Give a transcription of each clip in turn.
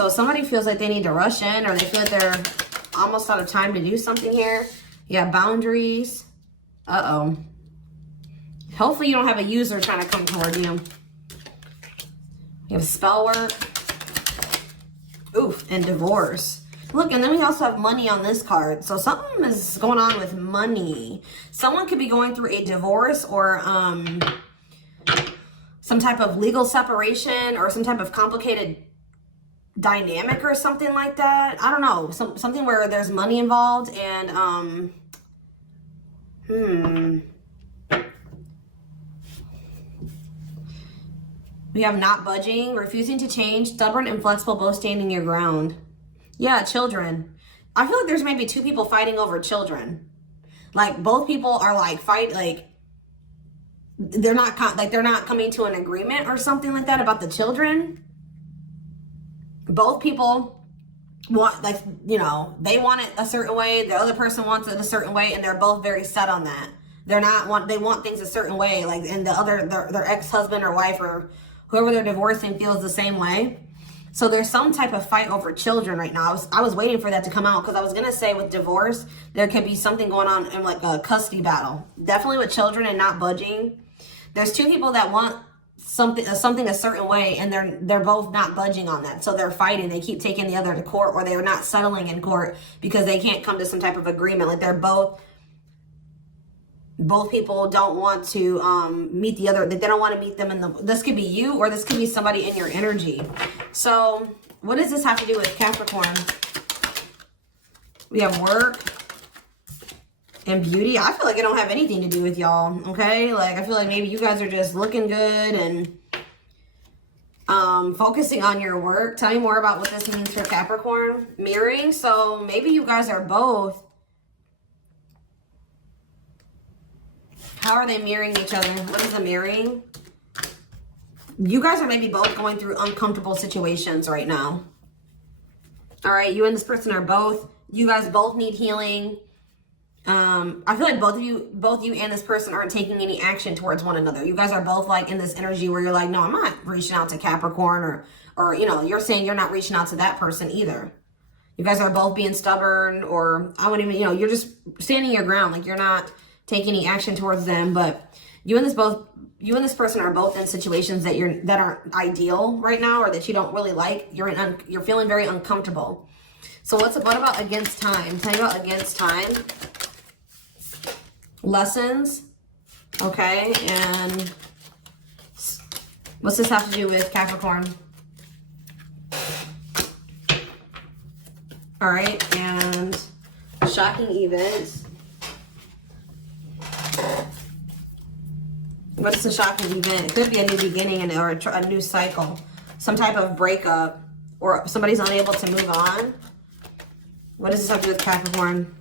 So somebody feels like they need to rush in, or they feel like they're almost out of time to do something here. Yeah, boundaries. Uh-oh. Hopefully you don't have a user trying to come toward you. You have spell work. Oof, and divorce. Look, and then we also have money on this card. So something is going on with money. Someone could be going through a divorce or some type of legal separation or some type of complicated dynamic or something like that. I don't know. Something where there's money involved and we have not budging, refusing to change, stubborn, inflexible, both standing your ground. Yeah, children. I feel like there's maybe two people fighting over children. Like both people are like they're not coming to an agreement or something like that about the children. Both people want, like, you know, they want it a certain way, the other person wants it a certain way, and they're both very set on that. They want things a certain way, like, and the other, their ex-husband or wife or whoever they're divorcing feels the same way. So there's some type of fight over children right now. I was waiting for that to come out because I was gonna say with divorce there could be something going on in like a custody battle. Definitely with children and not budging. There's two people that want something a certain way, and they're both not budging on that. So they're fighting. They keep taking the other to court, or they're not settling in court because they can't come to some type of agreement. Like they're both people don't want to meet the other. They don't want to meet them in the. This could be you, or this could be somebody in your energy. So what does this have to do with Capricorn? We have work and beauty. I feel like it don't have anything to do with y'all, okay? Like, I feel like maybe you guys are just looking good and focusing on your work. Tell me more about what this means for Capricorn. Mirroring. So maybe you guys are both. How are they mirroring each other? What is the mirroring? You guys are maybe both going through uncomfortable situations right now. All right, you and this person are both, you guys both need healing. I feel like both you and this person aren't taking any action towards one another. You guys are both like in this energy where you're like, no, I'm not reaching out to Capricorn, or you know, you're saying you're not reaching out to that person either. You guys are both being stubborn, or I wouldn't even, you know, you're just standing your ground. Like you're not taking any action towards them, but you and this person are both in situations that aren't ideal right now, or that you don't really like. You're feeling very uncomfortable. So what about against time? Tell me about against time. Lessons. Okay, and what's this have to do with Capricorn? All right, and shocking events. What's the shocking event? It could be a new beginning or a new cycle. Some type of breakup, or somebody's unable to move on. What does this have to do with Capricorn?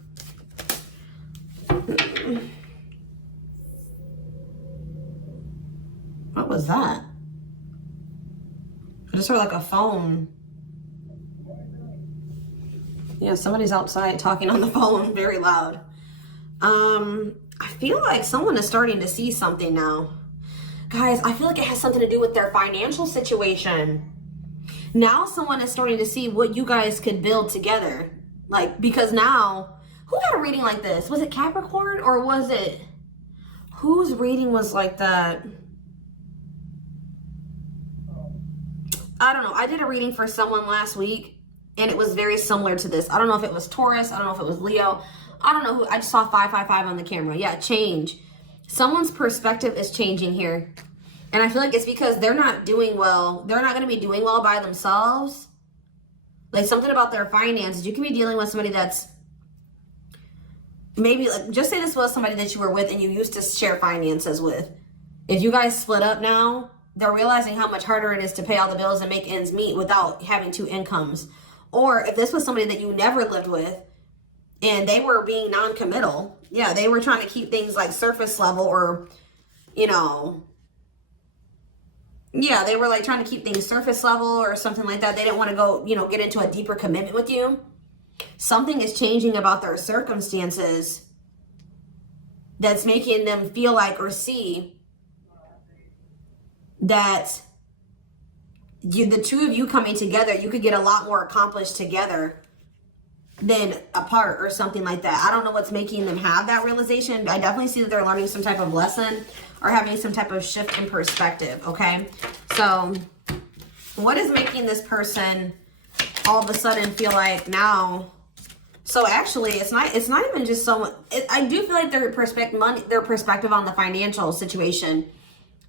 What was that? I just heard like a phone. Yeah, somebody's outside talking on the phone very loud. I feel like someone is starting to see something now. Guys, I feel like it has something to do with their financial situation. Now someone is starting to see what you guys could build together. Like, because now, who had a reading like this? Was it Capricorn, or was it, whose reading was like that? I don't know. I did a reading for someone last week, and it was very similar to this. I don't know if it was Taurus. I don't know if it was Leo. I don't know who. I just saw 555 on the camera. Yeah, change. Someone's perspective is changing here. And I feel like it's because they're not doing well. They're not going to be doing well by themselves. Like something about their finances. You can be dealing with somebody that's maybe, like, just say this was somebody that you were with and you used to share finances with. If you guys split up now, they're realizing how much harder it is to pay all the bills and make ends meet without having two incomes. Or if this was somebody that you never lived with and they were being non-committal, yeah, they were trying to keep things like surface level, or, you know, yeah, they were like trying to keep things surface level or something like that. They didn't want to go, you know, get into a deeper commitment with you. Something is changing about their circumstances that's making them feel like or see that the two of you coming together, you could get a lot more accomplished together than apart or something like that. I don't know what's making them have that realization. I definitely see that they're learning some type of lesson or having some type of shift in perspective, okay? So what is making this person all of a sudden feel like now... So actually, it's not even just so much... I do feel like their perspective on the financial situation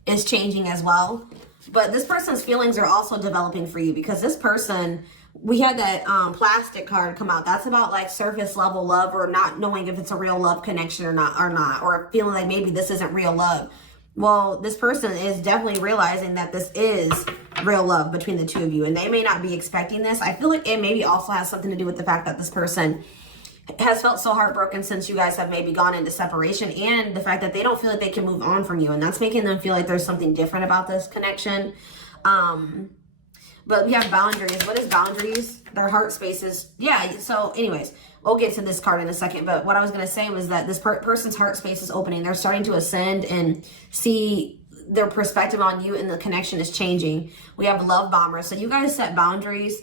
is changing as well. But this person's feelings are also developing for you, because this person... We had that plastic card come out. That's about like surface level love, or not knowing if it's a real love connection or not, or feeling like maybe this isn't real love. Well, this person is definitely realizing that this is real love between the two of you, and they may not be expecting this. I feel like it maybe also has something to do with the fact that this person has felt so heartbroken since you guys have maybe gone into separation, and the fact that they don't feel like they can move on from you, and that's making them feel like there's something different about this connection. But we have boundaries. What is boundaries? Their heart spaces. Yeah, so anyways, we'll get to this card in a second. But what I was going to say was that this person's heart space is opening. They're starting to ascend and see their perspective on you, and the connection is changing. We have love bombers. So you guys set boundaries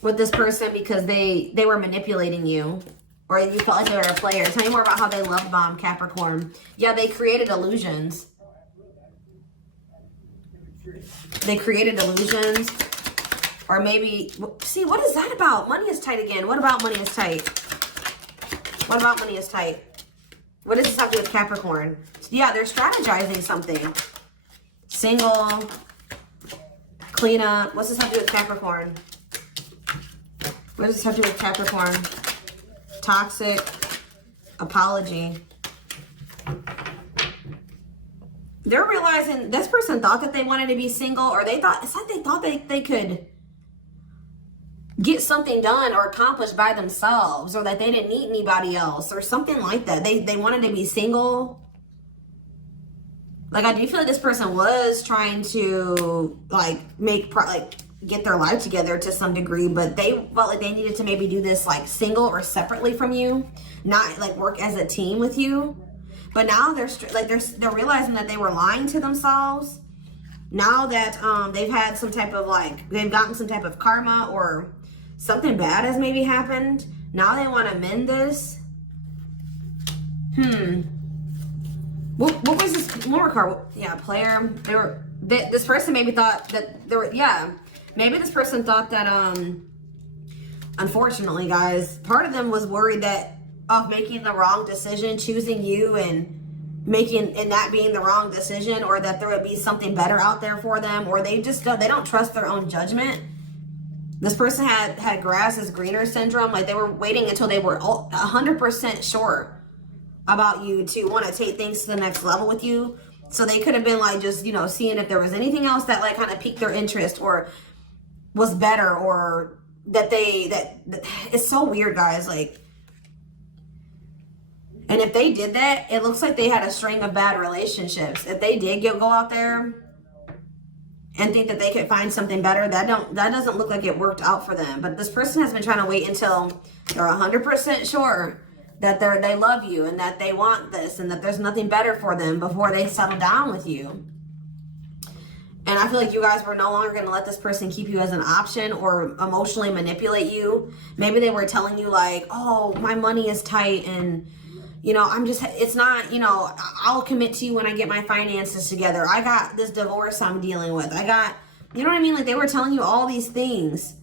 with this person because they were manipulating you, or you felt like they were a player. Tell me more about how they love bomb Capricorn. Yeah, they created illusions. They created illusions. Or maybe, see, what is that about? Money is tight again. What about money is tight? What about money is tight? What does this have to do with Capricorn? Yeah, they're strategizing something. Single, cleanup. What's this have to do with Capricorn? What does this have to do with Capricorn? Toxic, apology. They're realizing this person thought that they wanted to be single, or they thought, it's like they thought they could get something done or accomplished by themselves, or that they didn't need anybody else, or something like that. They wanted to be single. Like, I do feel like this person was trying to like get their life together to some degree, but they felt like they needed to maybe do this like single or separately from you, not like work as a team with you. But now they're realizing that they were lying to themselves. Now that they've had some type of they've gotten some type of karma, or something bad has maybe happened. Now they want to mend this. What was this? One more card. Yeah, player. This person maybe thought that maybe this person thought that unfortunately, guys, part of them was worried of making the wrong decision, choosing you, and that being the wrong decision, or that there would be something better out there for them, or they don't trust their own judgment. This person had grass is greener syndrome. Like, they were waiting until they were 100% sure about you to want to take things to the next level with you. So they could have been like, just, seeing if there was anything else that like kind of piqued their interest or was better, or that it's so weird, guys. Like, and if they did that, it looks like they had a string of bad relationships. If they did go out there and think that they could find something better, that doesn't look like it worked out for them. But this person has been trying to wait until they're 100% sure that they love you, and that they want this, and that there's nothing better for them before they settle down with you. And I feel like you guys were no longer going to let this person keep you as an option or emotionally manipulate you. Maybe they were telling you like, oh, my money is tight, and it's not, I'll commit to you when I get my finances together. I got this divorce I'm dealing with. You know what I mean? Like, they were telling you all these things.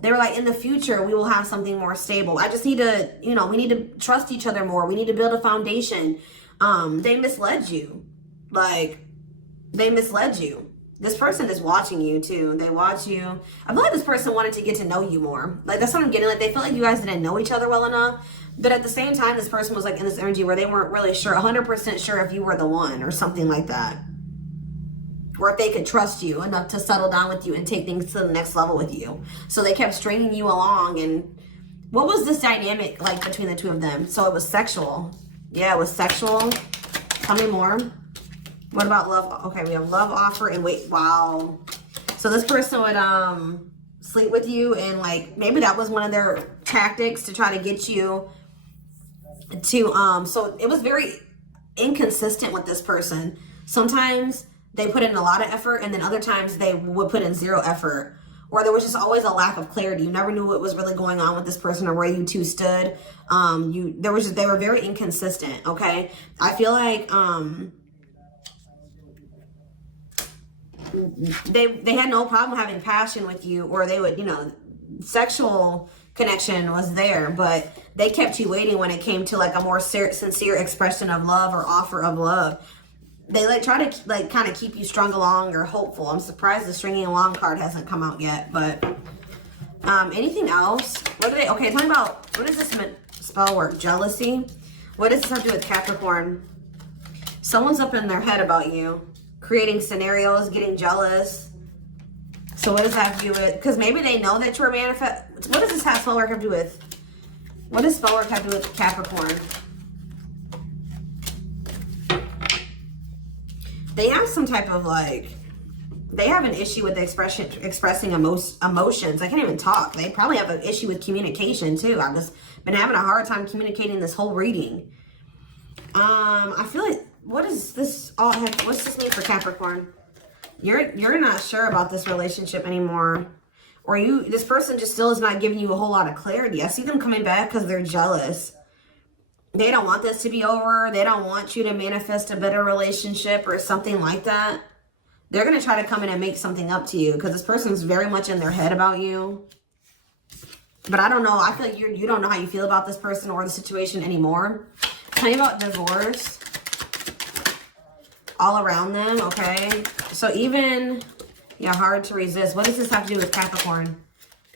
They were like, in the future, we will have something more stable. I just need to, we need to trust each other more. We need to build a foundation. They misled you. They misled you. This person is watching you too. They watch you. I feel like this person wanted to get to know you more. Like, that's what I'm getting. Like, they felt like you guys didn't know each other well enough. But at the same time, this person was like in this energy where they weren't really sure, 100% sure if you were the one, or something like that. Or if they could trust you enough to settle down with you and take things to the next level with you. So they kept stringing you along. And what was this dynamic like between the two of them? So it was sexual. Yeah, it was sexual. Tell me more. What about love? Okay, we have love offer and wait. Wow. So this person would sleep with you, and like maybe that was one of their tactics to try to get you to so it was very inconsistent with this person. Sometimes they put in a lot of effort, and then other times they would put in 0 effort. Or there was just always a lack of clarity. You never knew what was really going on with this person or where you two stood. They were very inconsistent, okay? I feel like they had no problem having passion with you, or they would, you know, sexual connection was there, but they kept you waiting when it came to like a more sincere expression of love or offer of love. They like try to like kind of keep you strung along or hopeful. I'm surprised the stringing along card hasn't come out yet, but anything else? What do they, okay, tell me about, what does this spell work? Jealousy? What does this have to do with Capricorn? Someone's up in their head about you, creating scenarios, getting jealous. So what does that have to do with, because maybe they know that you're what does this spell work have to do with? What does spell work have to do with Capricorn? They have some type of like, they have an issue with expressing emotions. I can't even talk. They probably have an issue with communication too. I've just been having a hard time communicating this whole reading. I feel like, what does this all have, what's this mean for Capricorn? You're not sure about this relationship anymore. Or this person just still is not giving you a whole lot of clarity. I see them coming back because they're jealous. They don't want this to be over. They don't want you to manifest a better relationship or something like that. They're going to try to come in and make something up to you because this person's very much in their head about you. But I don't know. I feel like you don't know how you feel about this person or the situation anymore. Tell me about divorce. All around them, okay? So even, yeah, hard to resist. What does this have to do with Capricorn?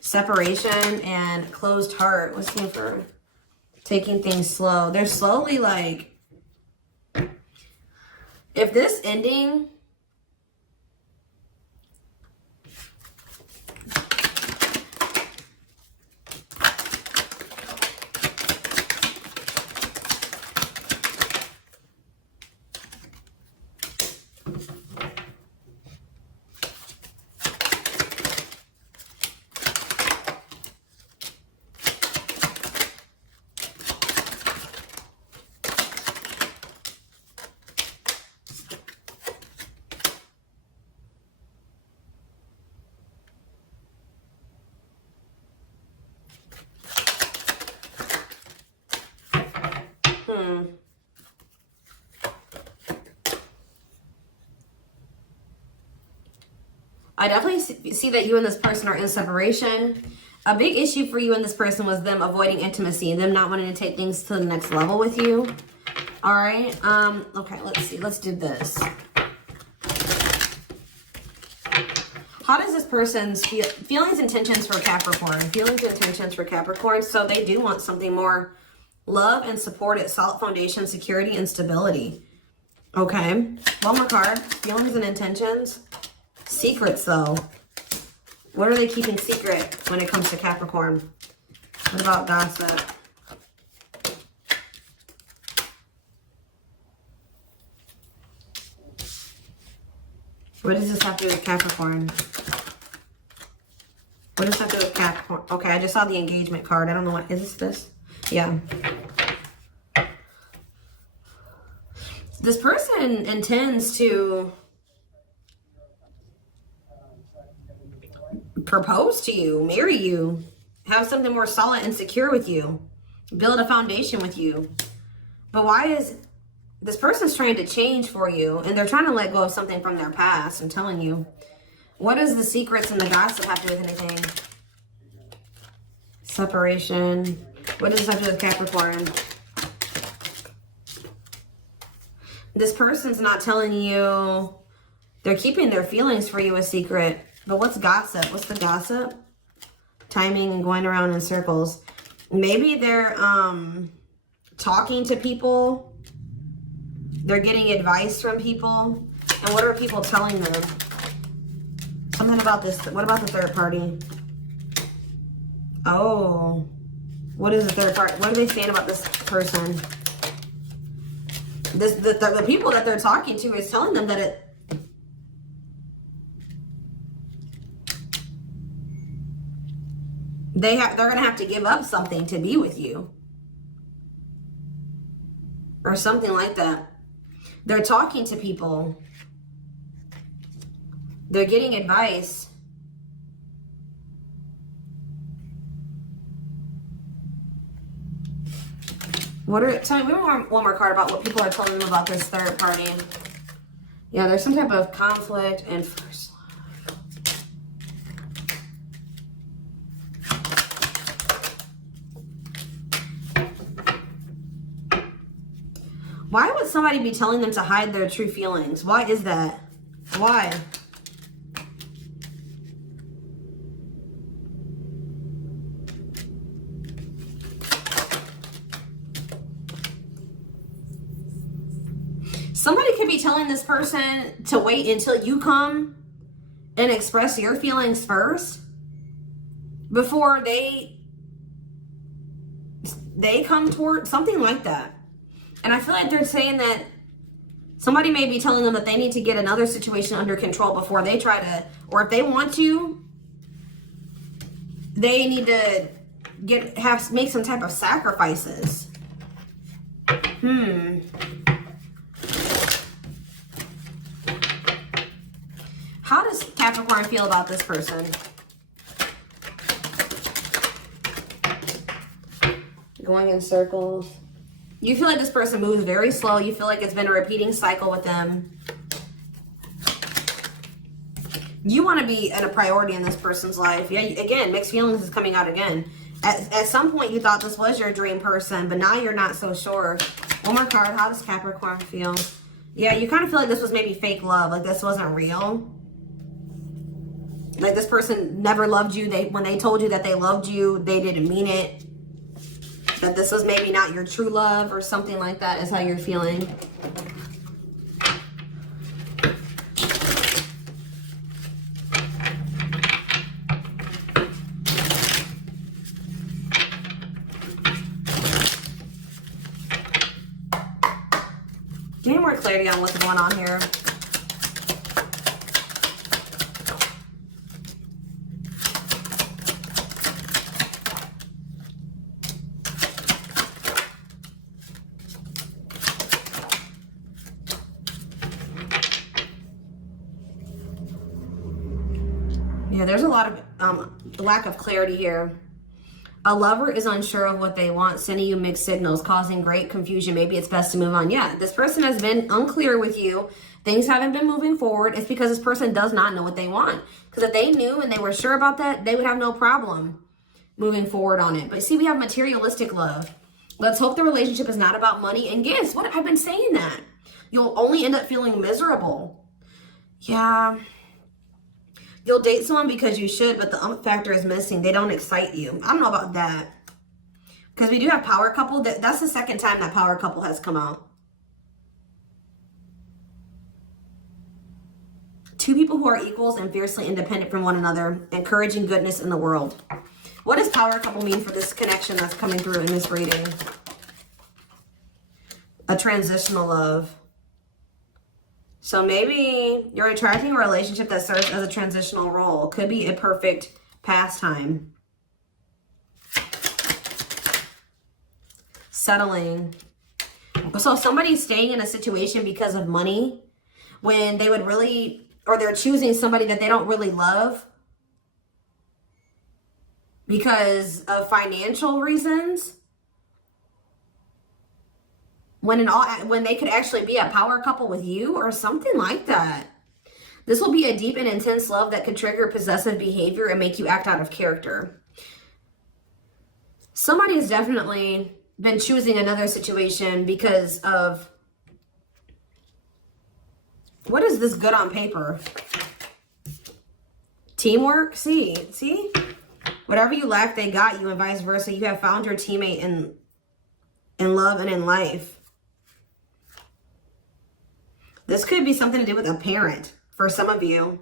Separation and closed heart. What's the name for taking things slow? They're slowly like, if this ending, I definitely see that you and this person are in separation. A big issue for you and this person was them avoiding intimacy and them not wanting to take things to the next level with you. All right. Okay, let's see. Let's do this. How does this person's feelings, intentions for Capricorn? Feelings, intentions for Capricorn. So they do want something more love and support at solid foundation, security, and stability. Okay. One more card. Feelings and intentions. Secrets, though. What are they keeping secret when it comes to Capricorn? What about gossip? What does this have to do with Capricorn? What does this have to do with Capricorn? Okay, I just saw the engagement card. I don't know what, is this? Yeah. This person intends to propose to you, marry you, have something more solid and secure with you, build a foundation with you. But why is this person's trying to change for you, and they're trying to let go of something from their past? I'm telling you. What does the secrets and the gossip have to do with anything? Separation. What does this have to do with Capricorn? This person's not telling you, they're keeping their feelings for you a secret. But what's gossip? What's the gossip? Timing and going around in circles. Maybe they're talking to people. They're getting advice from people. And what are people telling them? Something about this. What about the third party? Oh. What is the third party? What are they saying about this person? The people that they're talking to is telling them that they're gonna have to give up something to be with you, or something like that. They're talking to people. They're getting advice. Tell me one more card about what people are telling them about this third party. Yeah, there's some type of conflict and first love. Why would somebody be telling them to hide their true feelings? Why is that? Why? Somebody could be telling this person to wait until you come and express your feelings first before they come toward something like that. And I feel like they're saying that somebody may be telling them that they need to get another situation under control before they try to, or if they want to, they need to make some type of sacrifices. How does Capricorn feel about this person? Going in circles. You feel like this person moves very slow. You feel like it's been a repeating cycle with them. You want to be a priority in this person's life. Yeah, again, mixed feelings is coming out again. At some point, you thought this was your dream person, but now you're not so sure. One more card. How does Capricorn feel? Yeah, you kind of feel like this was maybe fake love. Like this wasn't real. Like this person never loved you. When they told you that they loved you, they didn't mean it. That this was maybe not your true love or something like that is how you're feeling. Getting more clarity on what's going on here. Yeah, there's a lot of lack of clarity here. A lover is unsure of what they want, sending you mixed signals, causing great confusion. Maybe it's best to move on. Yeah, this person has been unclear with you. Things haven't been moving forward. It's because this person does not know what they want. Because if they knew and they were sure about that, they would have no problem moving forward on it. But see, we have materialistic love. Let's hope the relationship is not about money and gifts. What? I've been saying that. You'll only end up feeling miserable. Yeah. You'll date someone because you should, but the factor is missing. They don't excite you. I don't know about that. Because we do have power couple. That's the second time that power couple has come out. Two people who are equals and fiercely independent from one another, encouraging goodness in the world. What does power couple mean for this connection that's coming through in this reading? A transitional love. So maybe you're attracting a relationship that serves as a transitional role. Could be a perfect pastime. Settling. So somebody's staying in a situation because of money when they would really, or they're choosing somebody that they don't really love because of financial reasons. When they could actually be a power couple with you or something like that. This will be a deep and intense love that could trigger possessive behavior and make you act out of character. Somebody has definitely been choosing another situation because of, what is this good on paper? Teamwork? See? Whatever you lack, they got you, and vice versa. You have found your teammate in love and in life. This could be something to do with a parent for some of you.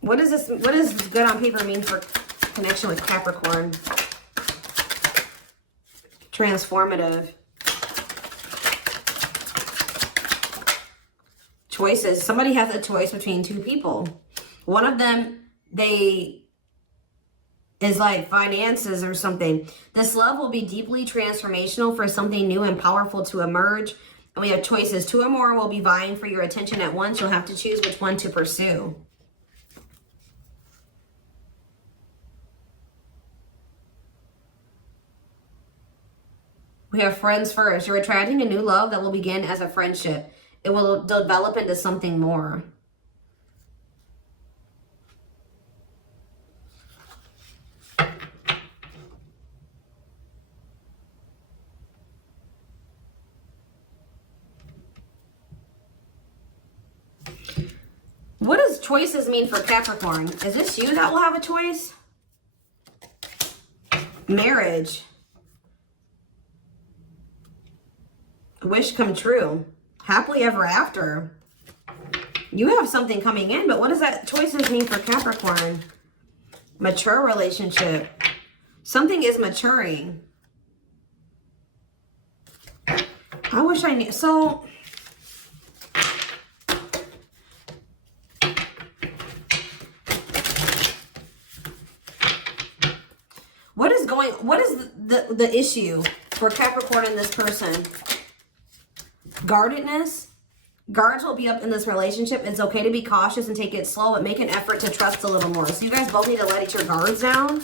What does good on paper mean for connection with Capricorn? Transformative. Choices. Somebody has a choice between two people. One of them, is like finances or something. This love will be deeply transformational for something new and powerful to emerge. And we have choices. 2 or more will be vying for your attention at once. You'll have to choose which one to pursue. We have friends first. You're attracting a new love that will begin as a friendship. It will develop into something more. What does choices mean for Capricorn? Is this you that will have a choice? Marriage. Wish come true. Happily ever after. You have something coming in, but what does that choices mean for Capricorn? Mature relationship. Something is maturing. I wish I knew. So, what is the issue for Capricorn and this person? Guardedness. Guards will be up in this relationship. It's okay to be cautious and take it slow, but make an effort to trust a little more. So you guys both need to let your guards down.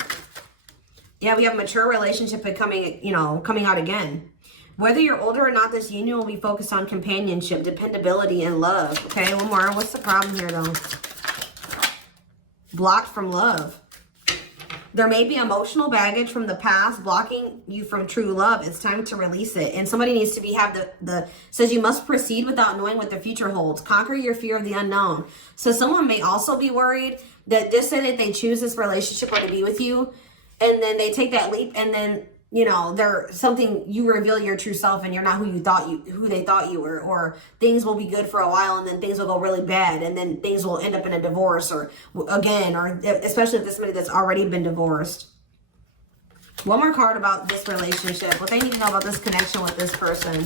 Yeah, we have a mature relationship coming, coming out again. Whether you're older or not, this union will be focused on companionship, dependability, and love. Okay, one more. What's the problem here, though? Blocked from love. There may be emotional baggage from the past blocking you from true love. It's time to release it. And somebody needs to says you must proceed without knowing what the future holds. Conquer your fear of the unknown. So someone may also be worried that just say that they choose this relationship or to be with you, and then they take that leap, and then, you reveal your true self and you're not who they thought you were, or things will be good for a while and then things will go really bad and then things will end up in a divorce or especially if there's somebody that's already been divorced. One more card about this relationship. What they need to know about this connection with this person.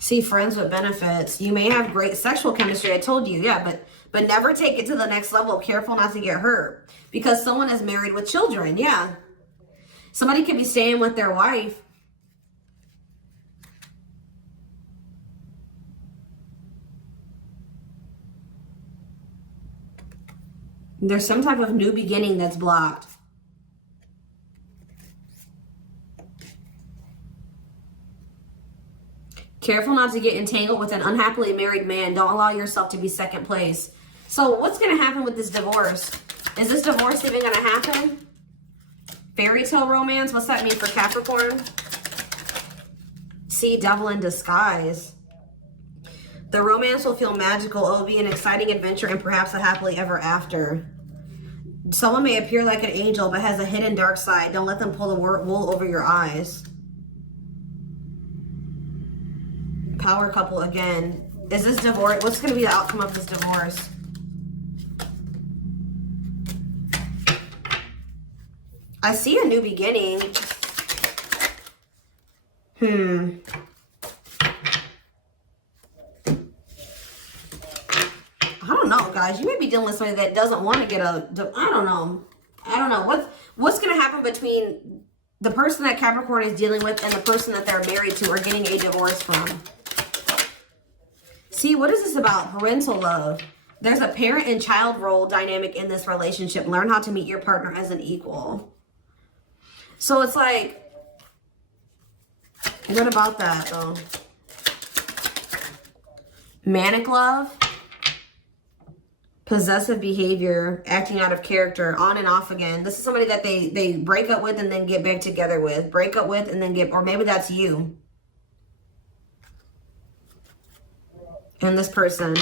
See, friends with benefits. You may have great sexual chemistry. I told you, yeah, but never take it to the next level. Careful not to get hurt. Because someone is married with children, yeah. Somebody could be staying with their wife. There's some type of new beginning that's blocked. Careful not to get entangled with an unhappily married man. Don't allow yourself to be second place. So what's going to happen with this divorce? Is this divorce even going to happen? Fairy tale romance. What's that mean for Capricorn? See, devil in disguise. The romance will feel magical. It will be an exciting adventure and perhaps a happily ever after. Someone may appear like an angel but has a hidden dark side. Don't let them pull the wool over your eyes. Power couple again. Is this divorce? What's going to be the outcome of this divorce? I see a new beginning. I don't know, guys. You may be dealing with somebody that doesn't want to get I don't know. What's going to happen between the person that Capricorn is dealing with and the person that they're married to or getting a divorce from? See, what is this about? Parental love. There's a parent and child role dynamic in this relationship. Learn how to meet your partner as an equal. So it's like, what about that though? Manic love, possessive behavior, acting out of character, on and off again. This is somebody that they break up with and then get back together with. Break up with and then or maybe that's you. And this person.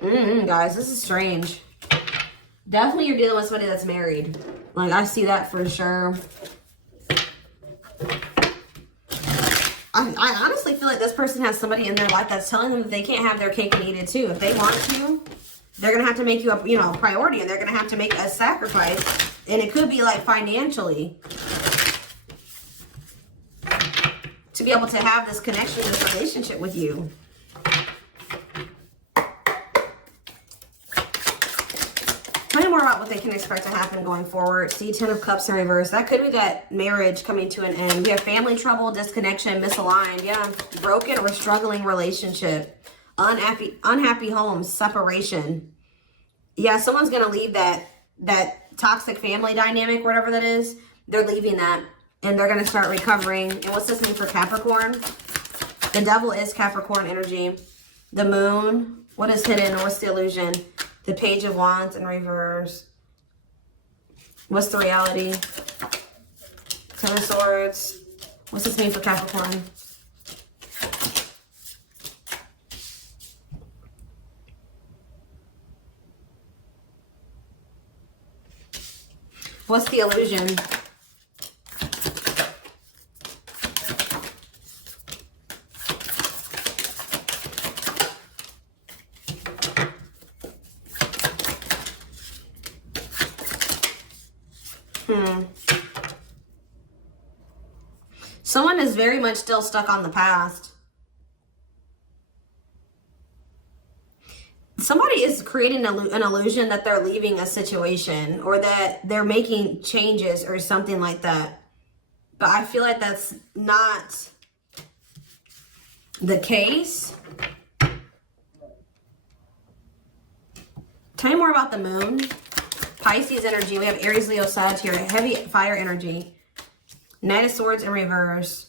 Guys, this is strange. Definitely you're dealing with somebody that's married. Like, I see that for sure. I honestly feel like this person has somebody in their life that's telling them that they can't have their cake and eat it too. If they want to, they're going to have to make you a priority, and they're going to have to make a sacrifice. And it could be like financially to be able to have this connection, this relationship with you. me more about what they can expect to happen going forward. See, 10 of Cups in reverse. That could be that marriage coming to an end. We have family trouble, disconnection, misaligned. Yeah, broken or struggling relationship. Unhappy home, separation. Yeah, someone's going to leave that toxic family dynamic, whatever that is. They're leaving that, and they're going to start recovering. And what's this mean for Capricorn? The devil is Capricorn energy. The moon. What is hidden? What's the illusion? The Page of Wands in reverse. What's the reality? Ten of Swords. What's this mean for Capricorn? What's the illusion? Someone is very much still stuck on the past. Somebody is creating an illusion that they're leaving a situation or that they're making changes or something like that. But I feel like that's not the case. Tell me more about the moon. Pisces energy. We have Aries, Leo, Sag here. Heavy fire energy. Knight of Swords in reverse.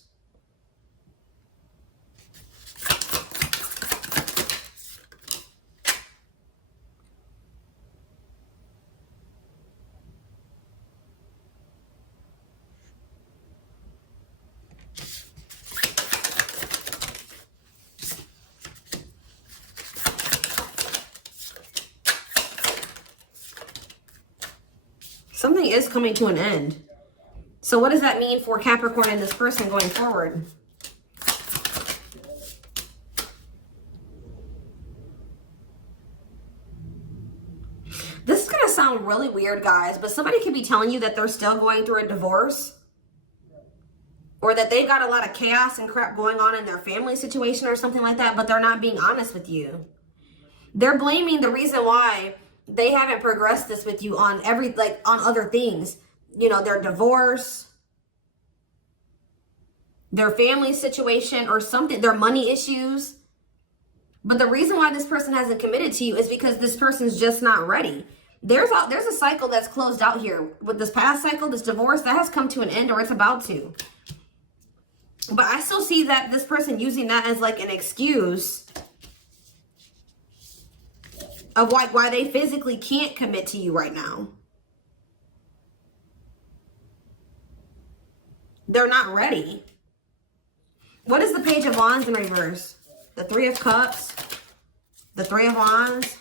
Something is coming to an end. So what does that mean for Capricorn and this person going forward? This is going to sound really weird, guys, but somebody could be telling you that they're still going through a divorce, or that they've got a lot of chaos and crap going on in their family situation or something like that, but they're not being honest with you. They're blaming the reason why they haven't progressed this with you on on other things. You know, their divorce, their family situation or something, their money issues. But the reason why this person hasn't committed to you is because this person's just not ready. There's a cycle that's closed out here. With this past cycle, this divorce, that has come to an end or it's about to. But I still see that this person using that as like an excuse of why they physically can't commit to you right now. They're not ready. What is the Page of Wands in reverse? The Three of Cups. The Three of Wands.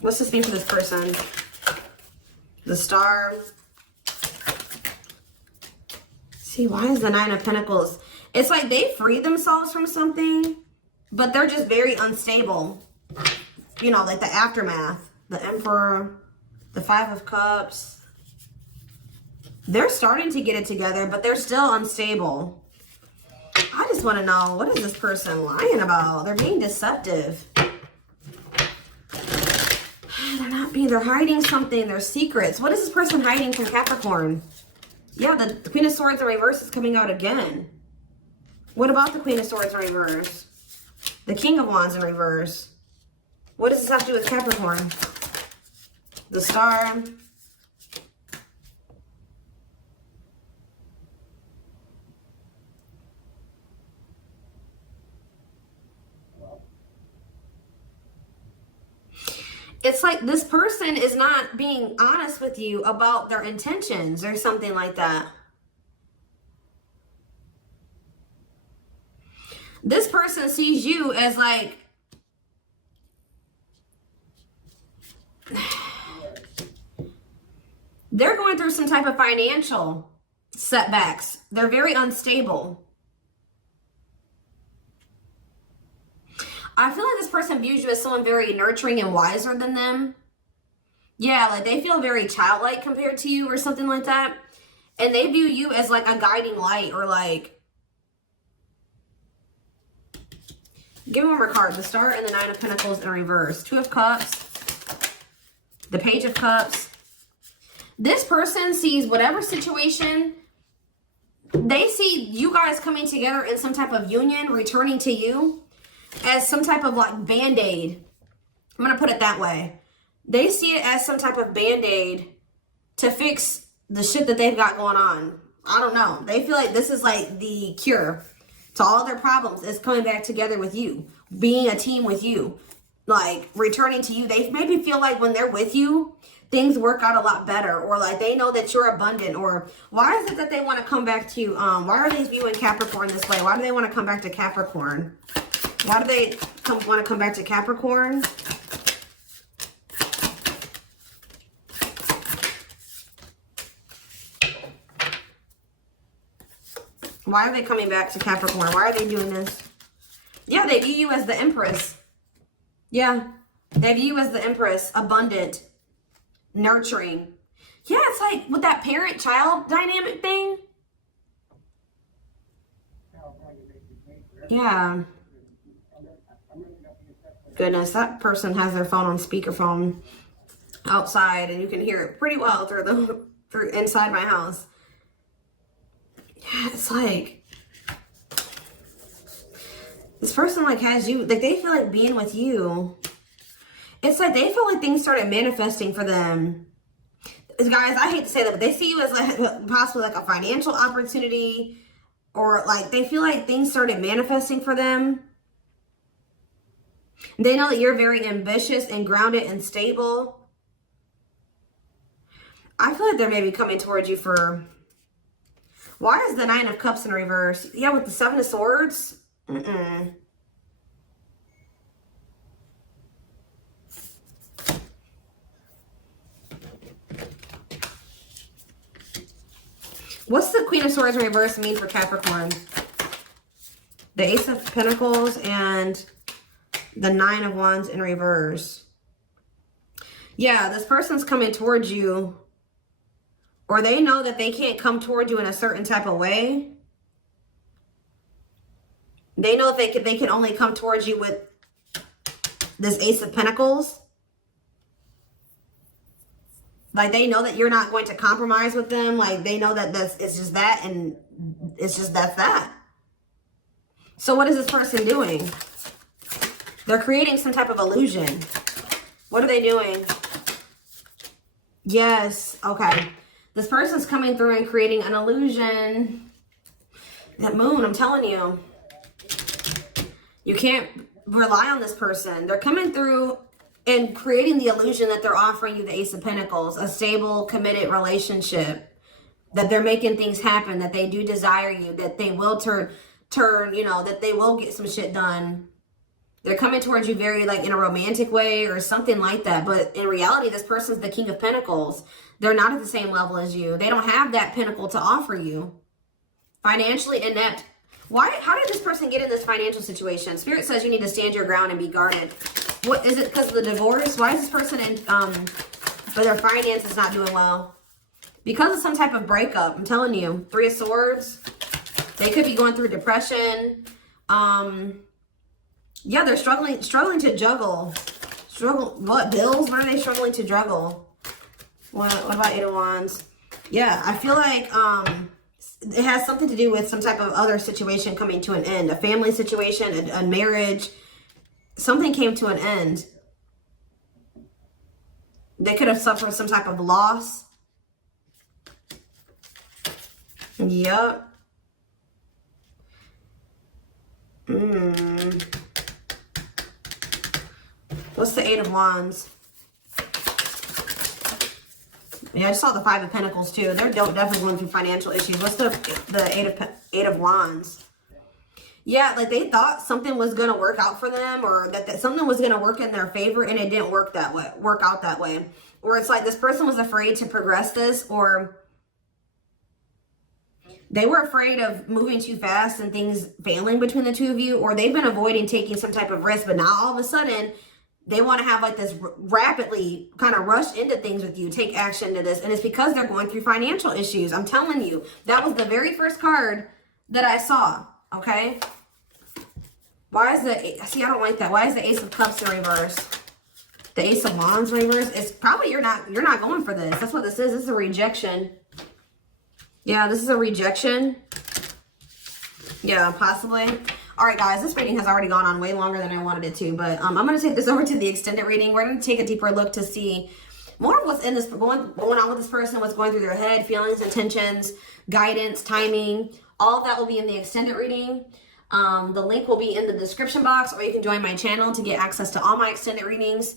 What's this mean for this person? The Star. See, why is the Nine of Pentacles? It's like they free themselves from something, but they're just very unstable. You know, like the aftermath. The Emperor. The Five of Cups. They're starting to get it together, but they're still unstable. I just want to know, what is this person lying about? They're being deceptive. They're hiding something. They're secrets. What is this person hiding from Capricorn? Yeah, the Queen of Swords in reverse is coming out again. What about the Queen of Swords in reverse? The King of Wands in reverse. What does this have to do with Capricorn? The Star. It's like this person is not being honest with you about their intentions or something like that. This person sees you as like, they're going through some type of financial setbacks. They're very unstable. I feel like this person views you as someone very nurturing and wiser than them. Yeah, like they feel very childlike compared to you or something like that. And they view you as like a guiding light or like, Give me one more card. The Star and the Nine of Pentacles in reverse. Two of Cups. The Page of Cups. This person sees whatever situation, they see you guys coming together in some type of union, returning to you as some type of like band-aid. I'm going to put it that way. They see it as some type of band-aid to fix the shit that they've got going on. I don't know. They feel like this is like the cure to all their problems is coming back together with you, being a team with you, like returning to you. They maybe feel like when they're with you, things work out a lot better, or like they know that you're abundant, or why is it that they want to come back to you? Why are they viewing Capricorn this way? Why do they want to come back to Capricorn? Why do they want to come back to Capricorn? Why are they coming back to Capricorn? Why are they doing this? Yeah, they view you as the Empress. Yeah, they view you as the Empress, abundant, nurturing. Yeah, it's like with that parent-child dynamic thing. Yeah. Goodness, that person has their phone on speakerphone outside, and you can hear it pretty well through inside my house. Yeah, it's like this person like has you, like they feel like being with you. It's like they feel like things started manifesting for them. Guys, I hate to say that, but they see you as like possibly like a financial opportunity, or like they feel like things started manifesting for them. They know that you're very ambitious and grounded and stable. I feel like they're maybe coming towards you for... Why is the Nine of Cups in reverse? Yeah, with the Seven of Swords? What's the Queen of Swords in reverse mean for Capricorn? The Ace of Pentacles and the Nine of Wands in reverse. Yeah, this person's coming towards you, or they know that they can't come toward you in a certain type of way. They know that they can only come towards you with this Ace of Pentacles. Like they know that you're not going to compromise with them. Like they know that it's just that, and it's just that's that. So what is this person doing? They're creating some type of illusion. What are they doing? Yes, okay. This person's coming through and creating an illusion. That moon, I'm telling you. You can't rely on this person. They're coming through and creating the illusion that they're offering you the Ace of Pentacles, a stable, committed relationship, that they're making things happen, that they do desire you, that they will turn, you know, that they will get some shit done. They're coming towards you very like in a romantic way or something like that. But in reality, this person's the King of Pentacles. They're not at the same level as you. They don't have that pinnacle to offer you. Financially inept. Why? How did this person get in this financial situation? Spirit says you need to stand your ground and be guarded. What is it? Because of the divorce? Why is this person in for their finances not doing well? Because of some type of breakup. I'm telling you. Three of Swords. They could be going through depression. Yeah, they're struggling to juggle. What bills? What are they struggling to juggle? What about Eight of Wands? Yeah, I feel like it has something to do with some type of other situation coming to an end. A family situation, a marriage. Something came to an end. They could have suffered some type of loss. Yep. What's the Eight of Wands? Yeah, I just saw the Five of Pentacles too. They're definitely going through financial issues. What's the Eight of Wands? Yeah, like they thought something was going to work out for them, or that something was going to work in their favor, and it didn't work out that way. Or it's like this person was afraid to progress this, or they were afraid of moving too fast and things failing between the two of you, or they've been avoiding taking some type of risk, but now all of a sudden they want to have like this rapidly kind of rush into things with you, take action to this. And it's because they're going through financial issues. I'm telling you, that was the very first card that I saw. Okay. Why is the, see, I don't like that. Why is the Ace of Cups in reverse? The Ace of Wands in reverse? It's probably you're not going for this. That's what this is. This is a rejection. Yeah, this is a rejection. Yeah, possibly. All right, guys, this reading has already gone on way longer than I wanted it to, but I'm going to take this over to the extended reading. We're going to take a deeper look to see more of what's in this, going on with this person, what's going through their head, feelings, intentions, guidance, timing. All of that will be in the extended reading. The link will be in the description box, or you can join my channel to get access to all my extended readings.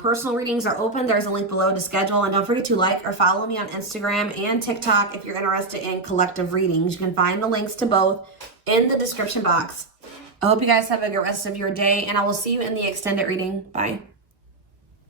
Personal readings are open. There's a link below to schedule. And don't forget to like or follow me on Instagram and TikTok if you're interested in collective readings. You can find the links to both in the description box. I hope you guys have a good rest of your day, and I will see you in the extended reading. Bye.